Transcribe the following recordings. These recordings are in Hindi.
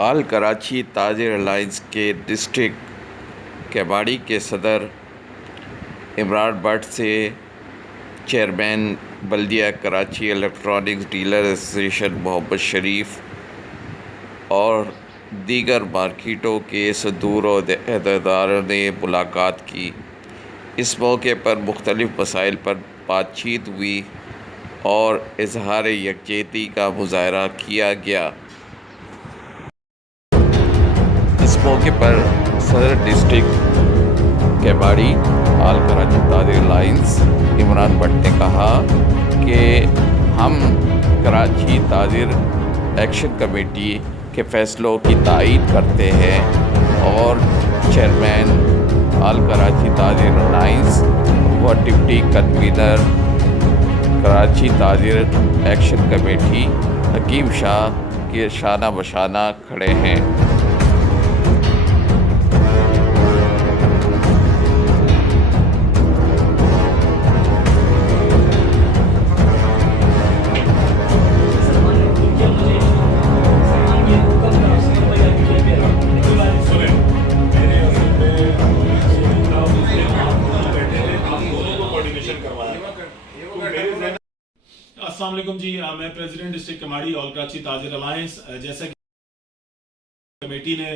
आल कराची ताजिर अलायंस के डिस्ट्रिक्ट केमाड़ी के सदर इमरान भट्ट से chairman Baldia Karachi electronics dealer association Mohammad Sharif और दीगर मार्केटों के सदूर अहदेदारों ने मुलाकात की। इस मौके पर मुख्तलिफ मसाइल पर बातचीत हुई और इजहार यकजहती का मुजाहरा किया गया। इस मौके पर सदर डिस्ट्रिक्ट केमाड़ी आल कराची ताजिर अलायंस इमरान भट्ट ने कहा कि हम कराची ताजिर एक्शन कमेटी के फैसलों की तायीद करते हैं और चेयरमैन आल कराची ताजिर अलायंस व डिप्टी कन्वीनर कराची ताजिर एक्शन कमेटी हकीम शाह के शाना बशाना खड़े हैं। अस्सलाम वालेकुम जी, मैं president district Keamari All Karachi ताजिर अलायंस। जैसा कि कमेटी ने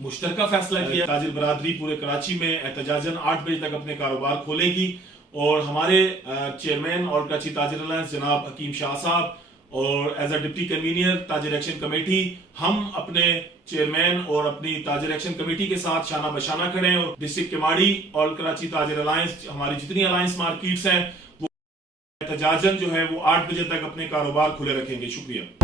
मुश्तरका फैसला किया, ताजिर बरादरी पूरे कराची में एहतजाजन 8 बजे तक अपने कारोबार खोलेगी और हमारे चेयरमैन ऑल कराची ताजिर अलायंस जनाब हकीम शाह साहब और एज अ डिप्टी कन्वीनर ताजिर एक्शन कमेटी हम अपने चेयरमैन और अपनी ताजिर एक्शन कमेटी के साथ शाना बशाना खड़े हैं और डिस्ट्रिक्ट केमाड़ी ऑल कराची ताजिर अलायंस हमारी जितनी अलायंस मार्केट्स हैं वो एहतजाजन जो है वो 8 बजे तक अपने कारोबार खुले रखेंगे। शुक्रिया।